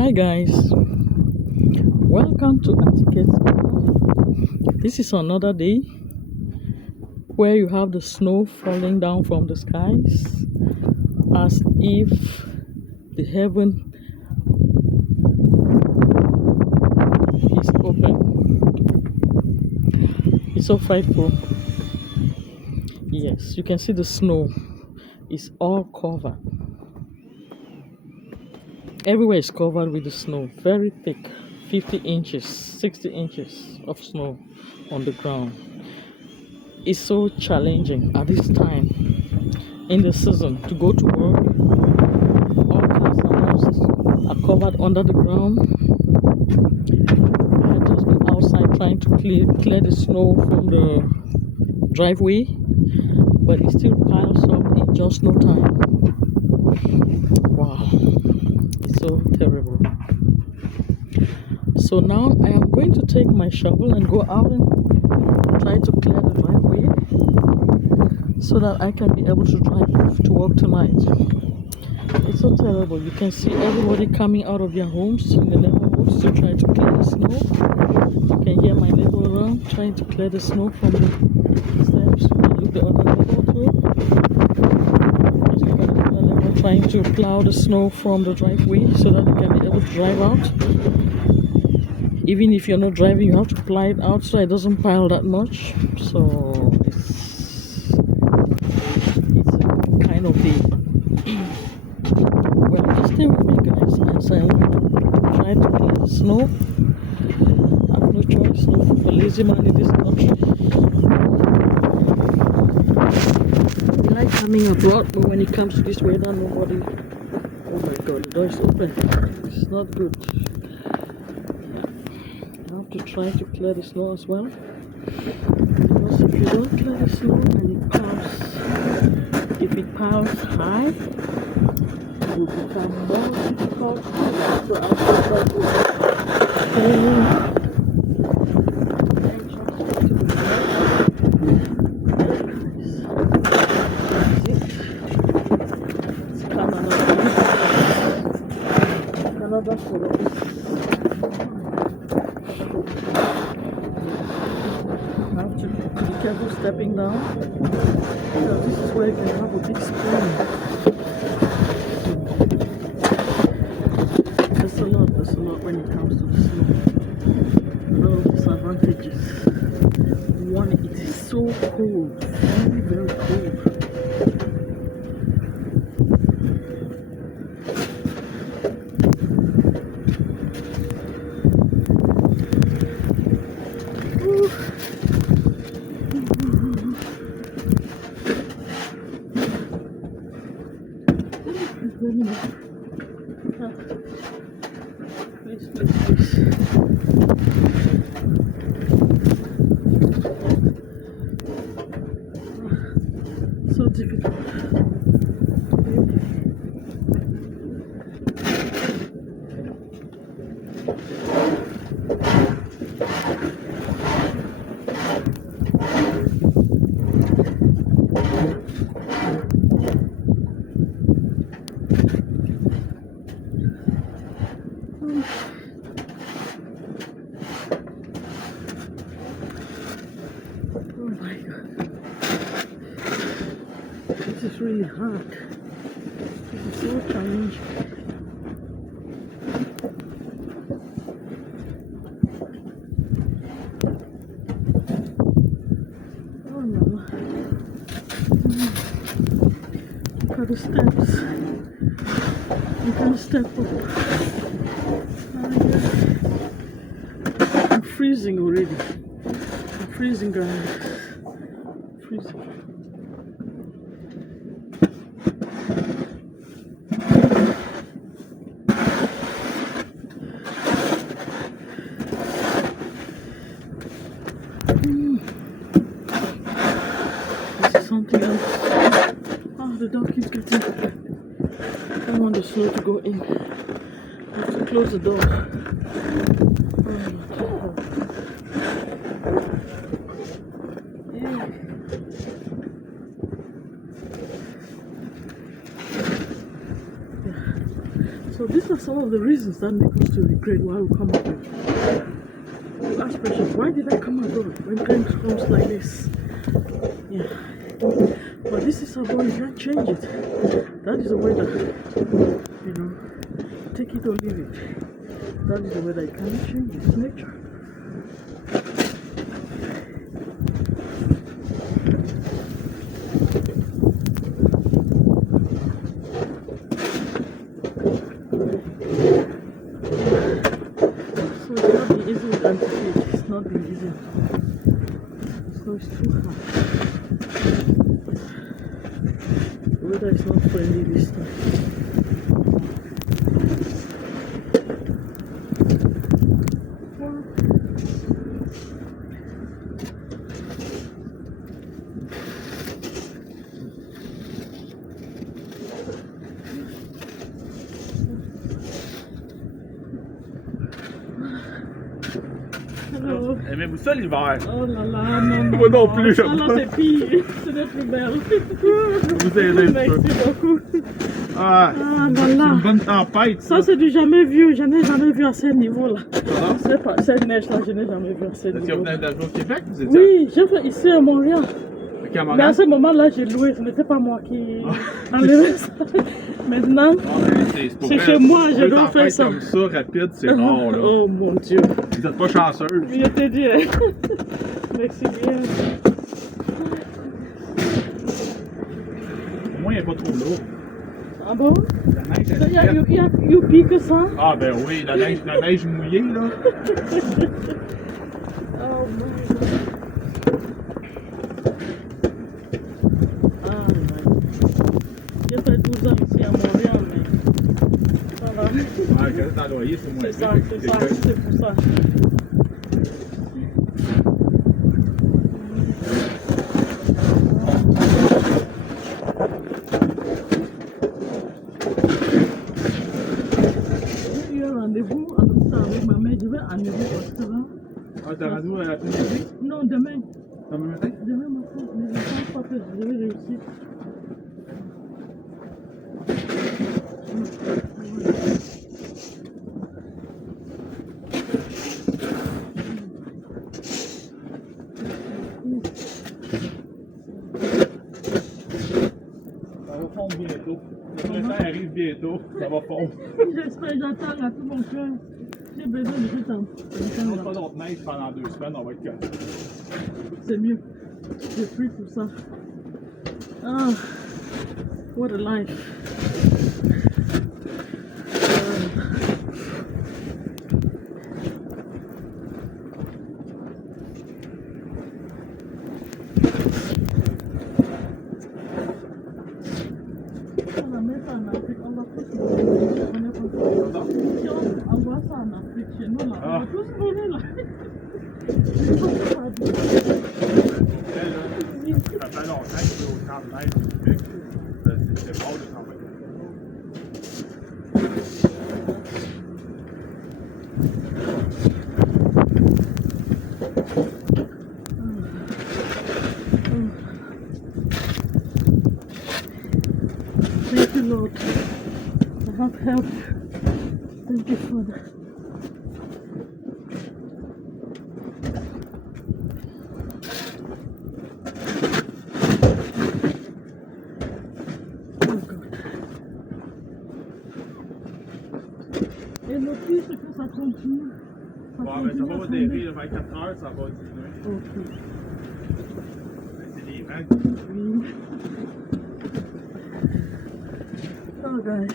Hi guys, welcome to Etiquette Corner. This is another day where you have the snow falling down from the skies as if the heaven is open. It's so frightful. Yes, you can see the snow is all covered. Everywhere is covered with the snow, very thick, 50 inches, 60 inches of snow on the ground. It's so challenging at this time in the season to go to work. All cars and houses are covered under the ground. I had just been outside trying to clear the snow from the driveway, but it still piles up in just no time. Wow, it's so terrible. So now I am going to take my shovel and go out and try to clear the driveway so that I can be able to drive to work tonight. It's so terrible. You can see everybody coming out of their homes in the neighborhoods to try to clear the snow. You can hear my neighbor around trying to clear the snow from the steps. Look the other neighbor too. Just look at the other neighbor trying to plow the snow from the driveway so that they can be able to drive out. Even if you're not driving, you have to plow it out so it doesn't pile that much. So it's a kind of day. Well, just stay with me, guys, as I will try to clear the snow. I have no choice of a lazy man in this country. I like coming abroad, but when it comes to this weather, nobody. Oh my God, the door is open. It's not good. I have to try to clear the snow as well. Because if you don't clear the snow and if it piles high, it will become more difficult. So I have to try to Canada for us. I have to be careful stepping down because this is where you can have a big spring. There's a lot when it comes to the snow. A lot of disadvantages. One, it is so cold, very, very cold. Please. So difficult. Oh my God. This is really hard. This is so challenging. Oh no. Look at the steps. You can step up. I'm freezing already. I'm freezing, guys. Freezing. This is something else. Oh, the door keeps getting open. I don't want the snow to go in. I have to close the door. Oh my God. Yeah. So these are some of the reasons that make us to regret why we come abroad. You ask questions, why did I come abroad when things comes like this? Yeah. But this is abroad, you can't change it. That is the weather. You know, take it or leave it. That is the weather, you can't change it. It's nature. It's not been easy. So it's too hard. The weather is not friendly this time. Aimez-vous ça l'hiver? Oh là là, non, non. Moi non plus, ça là c'est pire, c'est des plus belles. Vous aidez un peu. Merci beaucoup. Ah, c'est voilà. une bonne tempête. Ça c'est du jamais vu, je n'ai jamais vu à ce niveau là. C'est pas, cette neige là, je n'ai jamais vu à ce niveau. Est-ce que vous venez d'arriver au Québec? Vous étiez Oui, j'ai fait ici à Montréal. OK, à Montréal? Mais à ce moment là, j'ai loué, ce n'était pas moi qui enlevais ça. Maintenant, c'est chez moi, je dois faire ça. Comme ça, rapide, c'est rare là. Oh mon Dieu. Vous n'êtes pas chanceuse. Je te dis. Merci bien. Au moins, il n'est pas trop lourd. Ah bon? La neige, Il y a plus que ça? Ah ben oui, la neige mouillée là. Oh my God. Ah my God. J'ai fait 12 ans ici à Montréal, mais ça va. Ouais, quand c'est en loyer, c'est moins C'est ça, c'est pour ça. J'ai eu un rendez-vous avec ma mère, je vais à nouveau au restaurant. Ah, t'as rendez-vous à l'après-midi? Non, demain. Demain matin? Demain matin, mais je ne pense pas que je vais réussir. Ça va fondre bientôt. Le printemps arrive bientôt, ça va fondre. J'espère, j'attends à tout mon cœur. J'ai besoin de tout temps. Si on n'a pas d'autre neige pendant 2 semaines, on va être correct. C'est mieux. Je prie pour ça. Ah, what a life. On va mettre ça en Afrique, on va tous mourir. On est pas Pardon? Si on envoie ça en Afrique, chez nous, là, on va tous mourir là. Ça fait longtemps que je vais au camp de neige au Québec. C'est rare de s'en faire. Thank you, Lord. I have help. Thank you, Father. Oh God. Et le pire, c'est que ça continue. Bon, ben ça va modérer, 24 heures, ça va diminuer. Ok. C'est des vagues. Oui. Oh, guys.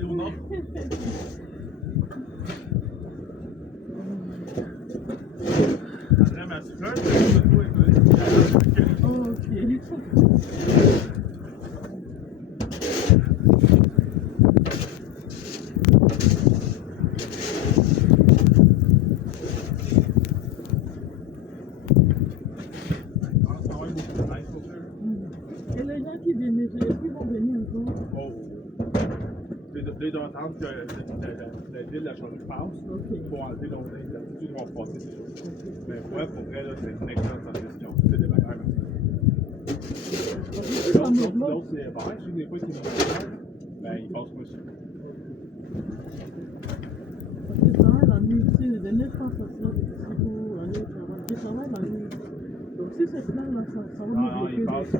aller au nord. Après ma fleur, je vais trouver Oh, ok. Et les gens qui viennent neiger, est-ce qu'ils vont venir encore? Oh. Dès d'entendre que la ville a changé de passe pour enlever l'ontaine d'altitude, ils vont passer ces choses. Mais pour vrai, là, c'est une excellente sensation. C'est des barrières. L'autre, c'est vert. Si des fois, c'est vert, ben, il passe pas dessus. Parce que ça va la nuit, tu sais, les dernières fois, ça sera si vous allez au travail. Je travaille la nuit. Donc si c'est clair, là, ça va nous Non, bloquer. il passe,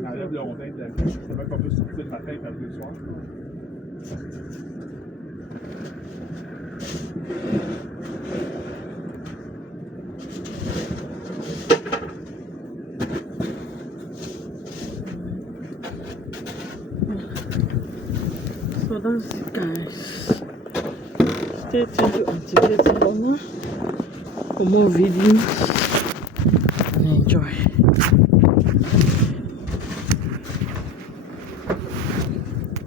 il enlève le rondin de la ville. C'est même qu'on peut sortir le matin et faire le soir. So that's it, guys. Stay tuned to Activate for more videos.